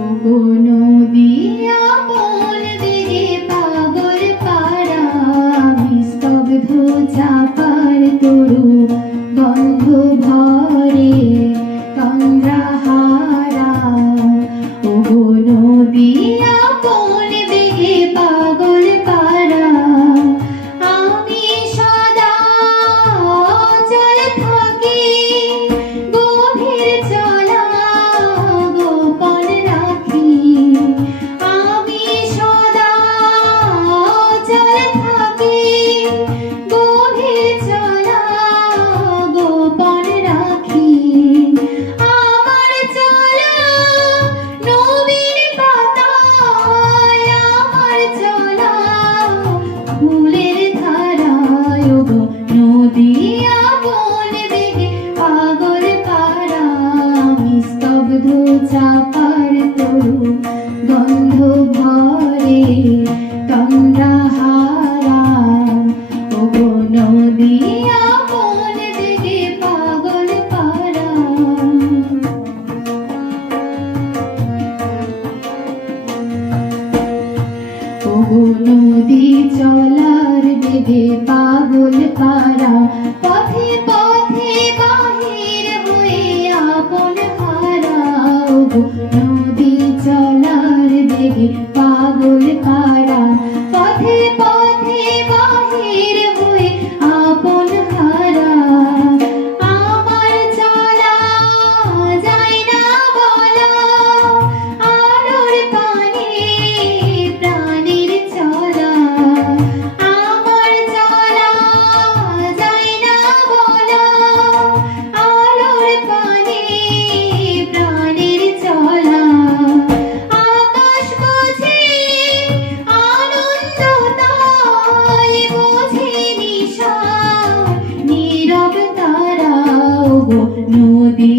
ওগো নদিয়া কোন দিকে পাগল পাড়া নিস্তব্ধ চাপার তরু গন্ধ ভরে তন্দ্রাহারা। ওগো নদিয়া কোন দিকে পাগল পাড়া আমি সদা চল থাকি গভীর চলা গোপন রাখি। আমি সদা চল থাকি গভীর চলা গোপন রাখি। আমার চলা নবীন পাতায় আমার চলা ফুলের ধারায়। ওগো নদিয়া কোন দিকে পাগল পাড়া নিস্তব্ধ চাপার তরু গন্ধ ভরে তন্দ্রাহারা। ওগো নদিয়া কোন দিকে পাগল পাড়া। ওগো নদী চলার বেগে পাগল পাড়া পথে পথে বাহির হয়ে আপন হারা। ওগো নদী চলার বেগে পাগল পাড়া পথে পথে বাহির হয়ে আপন হারা। আমার চলা যায় না বলা আলোর পানে প্রাণের চলা। আমার চলা যায় না বলা আলোর পানে প্রাণের চলা। আকাশ বোঝে আনন্দ তাই বোঝে নিশা নীরব তারা। ওগো নদী